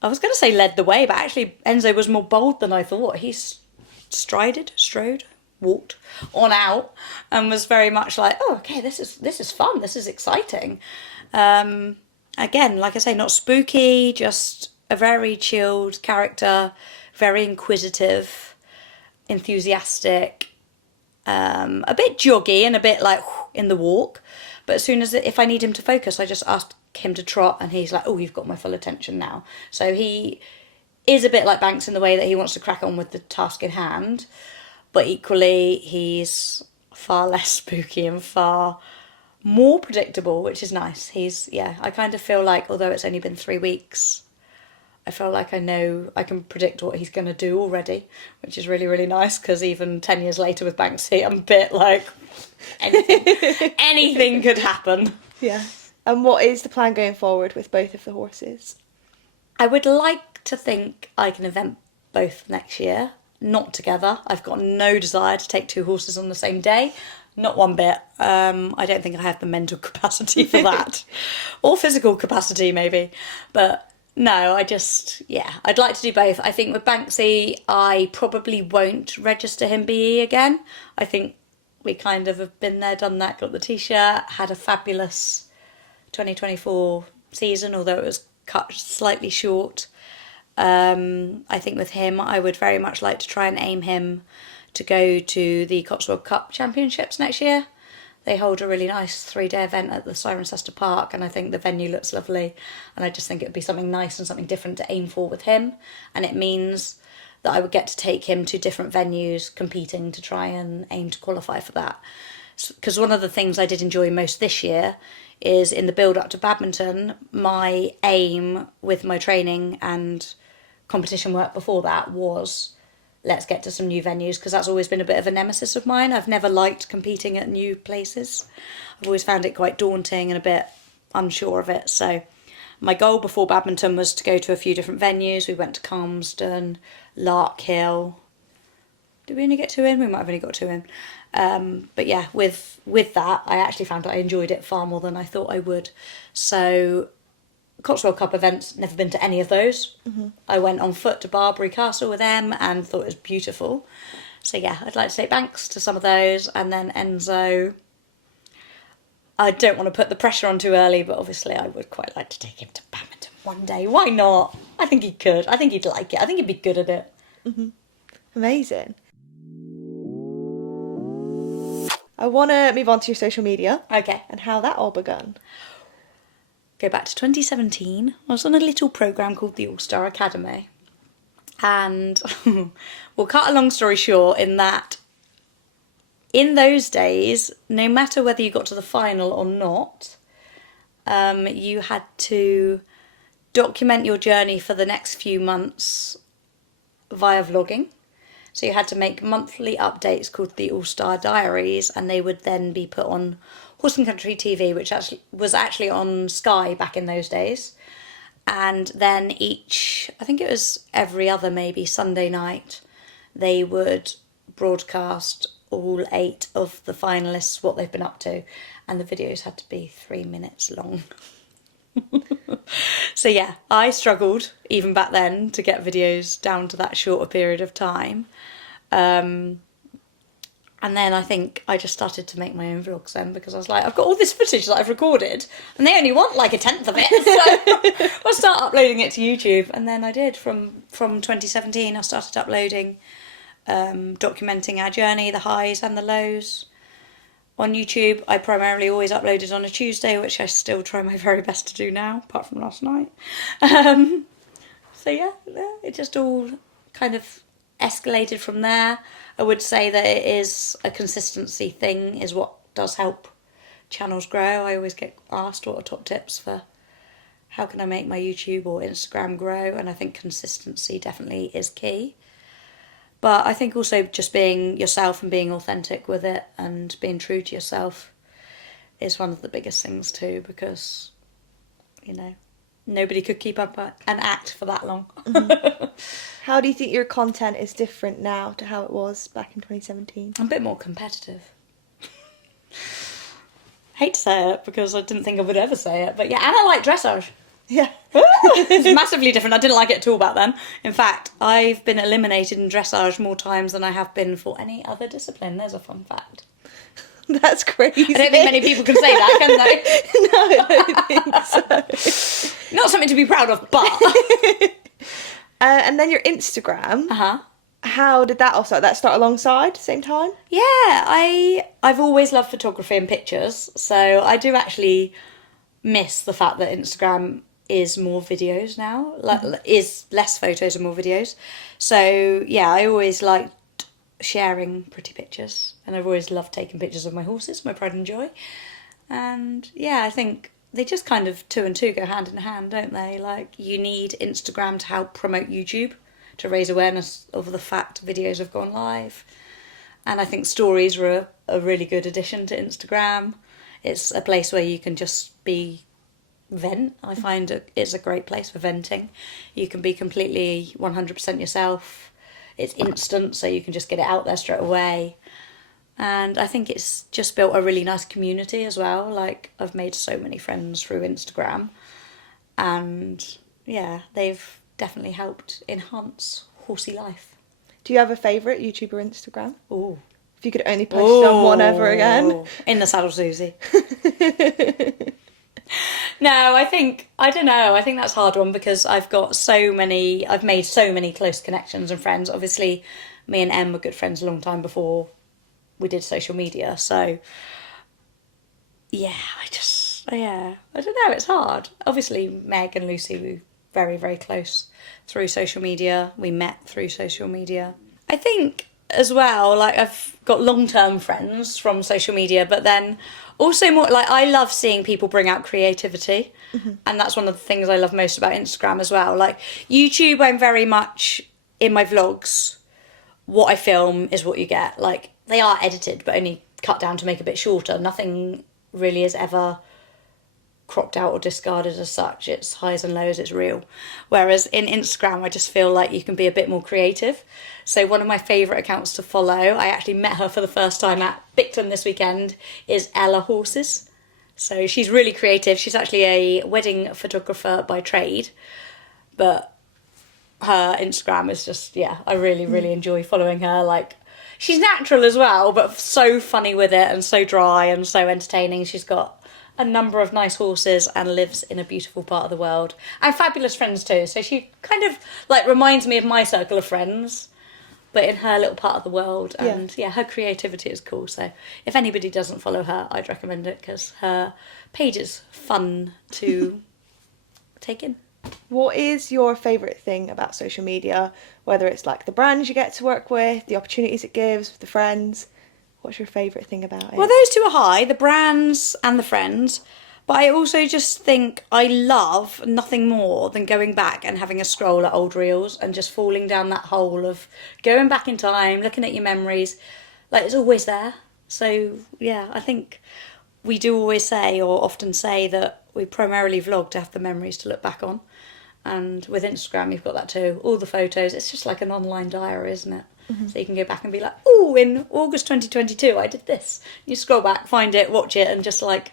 I was going to say led the way, but actually Enzo was more bold than I thought. He's strode, walked on out, and was very much like, oh, okay, this is fun, this is exciting. Again, like I say, not spooky, just a very chilled character, very inquisitive, enthusiastic, a bit joggy and a bit like in the walk. But as soon as, if I need him to focus, I just ask him to trot, and he's like, oh, you've got my full attention now. So he is a bit like Banks in the way that he wants to crack on with the task in hand, but equally he's far less spooky and far more predictable, which is nice. I kind of feel like, although it's only been 3 weeks, I feel like I know I can predict what he's going to do already, which is really, really nice, because even 10 years later with Banksy, I'm a bit like, anything could happen. Yeah. And what is the plan going forward with both of the horses? I would like to think I can event both next year, not together. I've got no desire to take 2 horses on the same day. Not one bit. I don't think I have the mental capacity for that. Or physical capacity, maybe. But no, I'd like to do both. I think with Banksy, I probably won't register him BE again. I think we kind of have been there, done that, got the t-shirt, had a fabulous 2024 season, although it was cut slightly short. I think with him, I would very much like to try and aim him to go to the Cotswold Cup Championships next year. They hold a really nice 3-day event at the Cirencester Park, and I think the venue looks lovely, and I just think it would be something nice and something different to aim for with him. And it means that I would get to take him to different venues competing to try and aim to qualify for that. Because one of the things I did enjoy most this year is in the build up to Badminton, my aim with my training and competition work before that was, let's get to some new venues, because that's always been a bit of a nemesis of mine. I've never liked competing at new places. I've always found it quite daunting and a bit unsure of it. So my goal before Badminton was to go to a few different venues. We went to Calmsden, Larkhill. Did we only get 2 in? We might have only got 2 in. But yeah, with that, I actually found that I enjoyed it far more than I thought I would. So Cotswold Cup events, never been to any of those. Mm-hmm. I went on foot to Barbary Castle with them and thought it was beautiful. So yeah, I'd like to take Banks to some of those, and then Enzo, I don't want to put the pressure on too early, but obviously I would quite like to take him to Badminton one day. Why not? I think he could. I think he'd like it. I think he'd be good at it. Mm-hmm. Amazing. I want to move on to your social media. Okay. And how that all begun. Go back to 2017. I was on a little programme called the All-Star Academy. And we'll cut a long story short in that in those days, no matter whether you got to the final or not, you had to document your journey for the next few months via vlogging. So you had to make monthly updates called the All-Star Diaries, and they would then be put on Horse and Country TV, which was actually on Sky back in those days. And then I think it was every other maybe Sunday night, they would broadcast all 8 of the finalists, what they've been up to. And the videos had to be 3 minutes long. So yeah, I struggled even back then to get videos down to that shorter period of time. And then I think I just started to make my own vlogs then, because I was like, I've got all this footage that I've recorded and they only want like a tenth of it. So I'll start uploading it to YouTube. And then I did from 2017, I started uploading, documenting our journey, the highs and the lows. On YouTube, I primarily always uploaded on a Tuesday, which I still try my very best to do now, apart from last night. So yeah, it just all kind of escalated from there. I would say that it is a consistency thing is what does help channels grow. I always get asked what are top tips for how can I make my YouTube or Instagram grow, and I think consistency definitely is key. But I think also just being yourself and being authentic with it and being true to yourself is one of the biggest things too, because, you know, nobody could keep up an act for that long. How do you think your content is different now to how it was back in 2017? I'm a bit more competitive. Hate to say it because I didn't think I would ever say it, but yeah, and I like dressage. Yeah. It's massively different. I didn't like it at all back then. In fact, I've been eliminated in dressage more times than I have been for any other discipline. There's a fun fact. That's crazy. I don't think many people can say that, can they? No, I don't think so. Not something to be proud of, but... And then your Instagram. Uh-huh. How did that all start? That start alongside, same time? Yeah, I've always loved photography and pictures, so I do actually miss the fact that Instagram is more videos now, is less photos and more videos. So yeah, I always liked sharing pretty pictures, and I've always loved taking pictures of my horses, my pride and joy. And yeah, I think they just kind of two and two go hand in hand, don't they? Like, you need Instagram to help promote YouTube, to raise awareness of the fact videos have gone live. And I think stories were a really good addition to Instagram. It's a place where you can just vent. I find it's a great place for venting. You can be completely 100% yourself. It's instant, so you can just get it out there straight away. And I think it's just built a really nice community as well. Like, I've made so many friends through Instagram. And yeah, they've definitely helped enhance horsey life. Do you have a favourite YouTuber Instagram? Ooh. If you could only post on one ever again. In the saddle, Susie. No, I don't know. I think that's a hard one because I've made so many close connections and friends. Obviously, me and Em were good friends a long time before we did social media. So, yeah, I don't know. It's hard. Obviously, Meg and Lucy were very, very close through social media. We met through social media. I think as well, like, I've got long-term friends from social media, but then also more, like, I love seeing people bring out creativity. And that's one of the things I love most about Instagram as well. Like, YouTube, I'm very much, in my vlogs, what I film is what you get. Like, they are edited, but only cut down to make a bit shorter. Nothing really is ever cropped out or discarded as such. It's highs and lows, it's real. Whereas in Instagram, I just feel like you can be a bit more creative. So one of my favourite accounts to follow, I actually met her for the first time at Bicton this weekend, is Ella Horses. So she's really creative. She's actually a wedding photographer by trade, but her Instagram is just, yeah, I really, really enjoy following her. Like, she's natural as well, but so funny with it and so dry and so entertaining. She's got a number of nice horses and lives in a beautiful part of the world. And fabulous friends too. So she kind of, like, reminds me of my circle of friends, but in her little part of the world. And yeah, her creativity is cool. So if anybody doesn't follow her, I'd recommend it because her page is fun to take in. What is your favourite thing about social media? Whether it's like the brands you get to work with, the opportunities it gives, the friends. What's your favourite thing about it? Well, those two are high, the brands and the friends. But I also just think I love nothing more than going back and having a scroll at old reels and just falling down that hole of going back in time, looking at your memories. Like, it's always there. So, yeah, I think we do always say, or often say, that we primarily vlog to have the memories to look back on. And with Instagram, you've got that too. All the photos. It's just like an online diary, isn't it? So you can go back and be like, oh, in August 2022, I did this. You scroll back, find it, watch it, and just, like,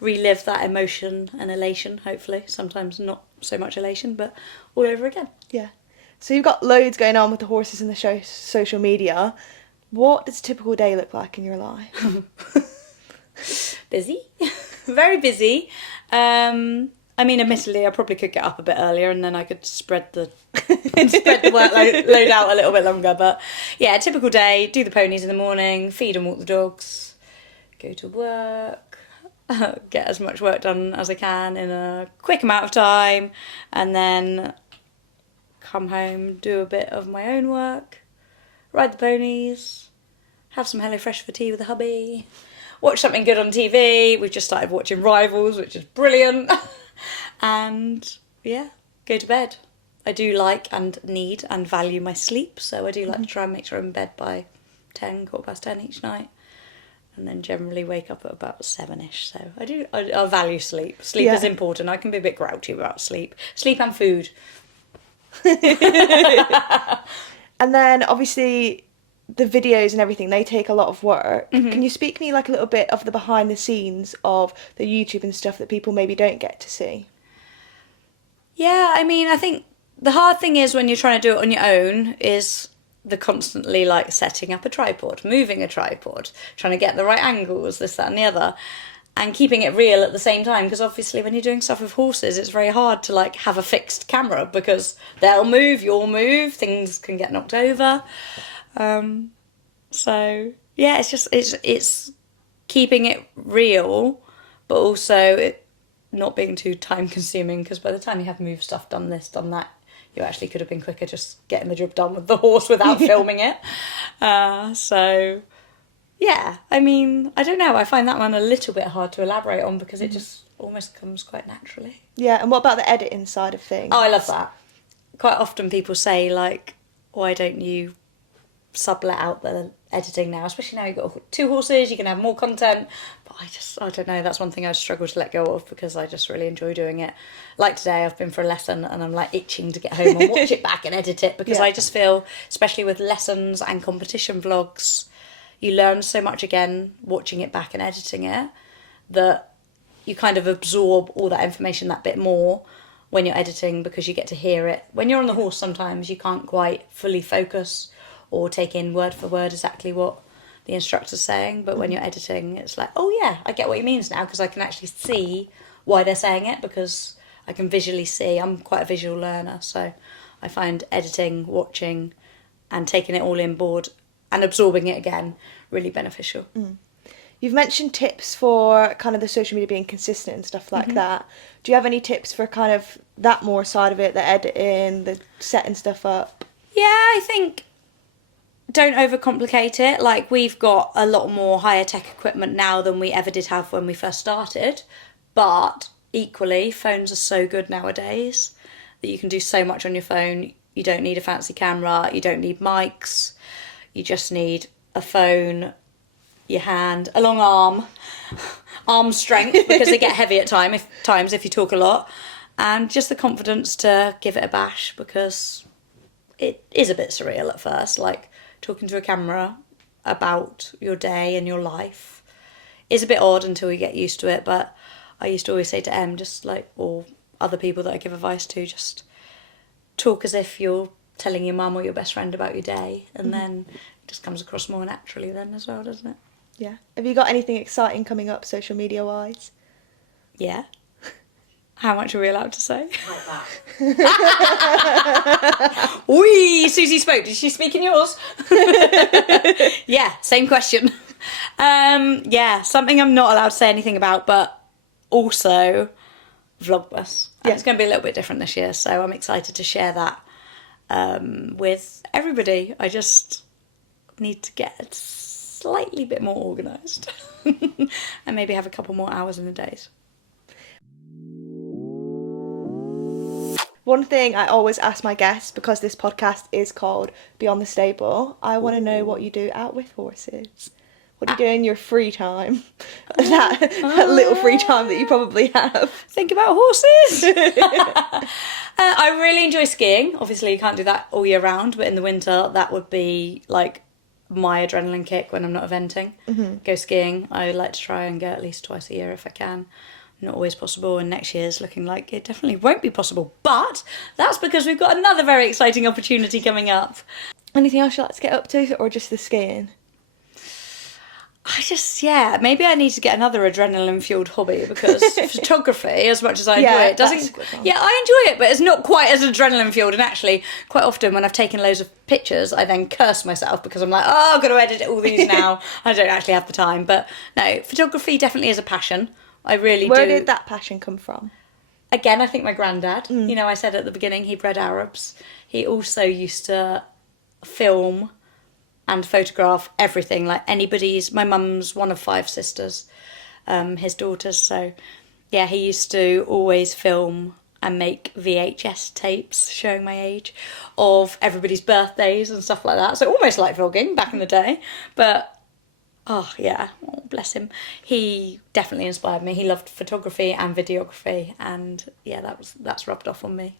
relive that emotion and elation, hopefully. Sometimes not so much elation, but all over again. Yeah. So you've got loads going on with the horses and the social media. What does a typical day look like in your life? Busy. Very busy. I mean, admittedly, I probably could get up a bit earlier and then I could spread the workload out a little bit longer. But yeah, a typical day, do the ponies in the morning, feed and walk the dogs, go to work, get as much work done as I can in a quick amount of time, and then come home, do a bit of my own work, ride the ponies, have some HelloFresh for tea with the hubby, watch something good on TV. We've just started watching Rivals, which is brilliant. And yeah, go to bed. I do like and need and value my sleep, so I do like to try and make sure I'm in bed by 10, 10:15 each night, and then generally wake up at about 7ish. So I value sleep. Sleep is important. I can be a bit grouchy about sleep and food. And then obviously the videos and everything, they take a lot of work. Can you speak me like a little bit of the behind the scenes of the YouTube and stuff that people maybe don't get to see? Yeah, I mean, I think the hard thing is when you're trying to do it on your own is the constantly like setting up a tripod, moving a tripod, trying to get the right angles, this, that and the other, and keeping it real at the same time, because obviously when you're doing stuff with horses it's very hard to like have a fixed camera because they'll move, you'll move, things can get knocked over. So yeah, it's keeping it real, but also it not being too time consuming, because by the time you have moved stuff, done this, done that, you actually could have been quicker just getting the job done with the horse without filming it. So yeah, I mean, I don't know, I find that one a little bit hard to elaborate on because it just almost comes quite naturally. Yeah, and what about the editing side of things? Oh, I love that. Quite often people say like, why don't you sublet out the editing now, especially now you've got 2 horses, you can have more content. But I don't know, that's one thing I struggle to let go of because I just really enjoy doing it. Like today I've been for a lesson and I'm like itching to get home and watch it back and edit it, because I just feel, especially with lessons and competition vlogs, you learn so much again watching it back and editing it, that you kind of absorb all that information that bit more when you're editing, because you get to hear it. When you're on the horse sometimes you can't quite fully focus or take in word for word exactly what the instructor's saying, but when you're editing it's like, oh yeah, I get what he means now, because I can actually see why they're saying it, because I can visually see. I'm quite a visual learner, so I find editing, watching and taking it all in board and absorbing it again really beneficial. You've mentioned tips for kind of the social media being consistent and stuff like that. Do you have any tips for kind of that more side of it, the editing, the setting stuff up? Yeah, I think don't overcomplicate it. Like, we've got a lot more higher tech equipment now than we ever did have when we first started, but equally phones are so good nowadays that you can do so much on your phone. You don't need a fancy camera, you don't need mics, you just need a phone, your hand, a long arm strength, because they get heavy at times if you talk a lot, and just the confidence to give it a bash, because it is a bit surreal at first, like talking to a camera about your day and your life is a bit odd until you get used to it. But I used to always say to Em, just like, or other people that I give advice to, just talk as if you're telling your mum or your best friend about your day, and then it just comes across more naturally then as well, doesn't it? Yeah. Have you got anything exciting coming up social media wise? Yeah. How much are we allowed to say? Like that. Wee! Susie spoke. Did she speak in yours? Yeah, same question. Yeah, something I'm not allowed to say anything about, but also Vlogmas. Yeah. It's going to be a little bit different this year, so I'm excited to share that with everybody. I just need to get slightly bit more organised and maybe have a couple more hours in the days. One thing I always ask my guests, because this podcast is called Beyond the Stable, I want to know what you do out with horses. What do you do in your free time? That little free time that you probably have. Think about horses. I really enjoy skiing. Obviously you can't do that all year round, but in the winter that would be like my adrenaline kick when I'm not eventing. Go skiing. I like to try and go at least twice a year if I can. Not always possible, and next year's looking like it definitely won't be possible, but that's because we've got another very exciting opportunity coming up. Anything else you like to get up to, or just the skiing? Maybe I need to get another adrenaline-fueled hobby, because photography, as much as I enjoy it, doesn't... Yeah, I enjoy it, but it's not quite as adrenaline-fueled, and actually, quite often when I've taken loads of pictures, I then curse myself, because I'm like, oh, I've got to edit all these now. I don't actually have the time, but no, photography definitely is a passion. I really do. Where did that passion come from? Again, I think my granddad. You know, I said at the beginning, he bred Arabs. He also used to film and photograph everything, like anybody's. My mum's one of 5 sisters, his daughters. So, yeah, he used to always film and make VHS tapes showing my age of everybody's birthdays and stuff like that. So almost like vlogging back in the day. But, oh yeah, oh, bless him. He definitely inspired me. He loved photography and videography, and yeah, that's rubbed off on me.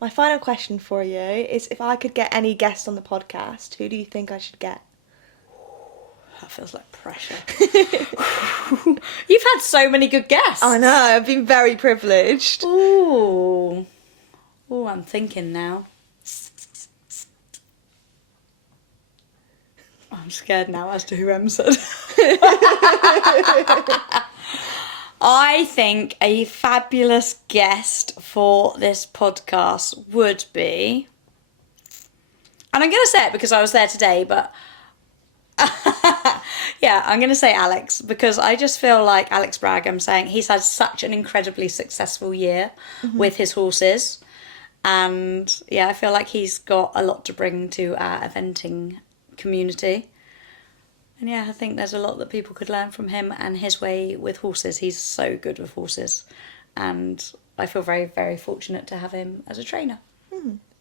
My final question for you is, if I could get any guest on the podcast, who do you think I should get? That feels like pressure. You've had so many good guests. I know, I've been very privileged. Ooh, I'm thinking now. I'm scared now as to who Em said. I think a fabulous guest for this podcast would be, and I'm going to say it because I was there today, but yeah, I'm going to say Alex, because I just feel like Alex Bragg, I'm saying, he's had such an incredibly successful year with his horses. And yeah, I feel like he's got a lot to bring to our eventing community. And yeah, I think there's a lot that people could learn from him and his way with horses. He's so good with horses. And I feel very, very fortunate to have him as a trainer.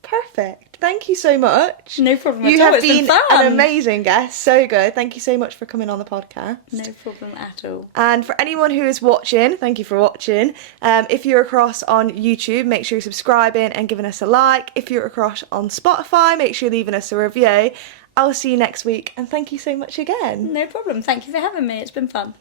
Perfect. Thank you so much. No problem You at all. have It's been been fun. an amazing guest. So good. Thank you so much for coming on the podcast. No problem at all. And for anyone who is watching, thank you for watching. If you're across on YouTube, make sure you're subscribing and giving us a like. If you're across on Spotify, make sure you're leaving us a review. I'll see you next week, and thank you so much again. No problem. Thank you for having me. It's been fun.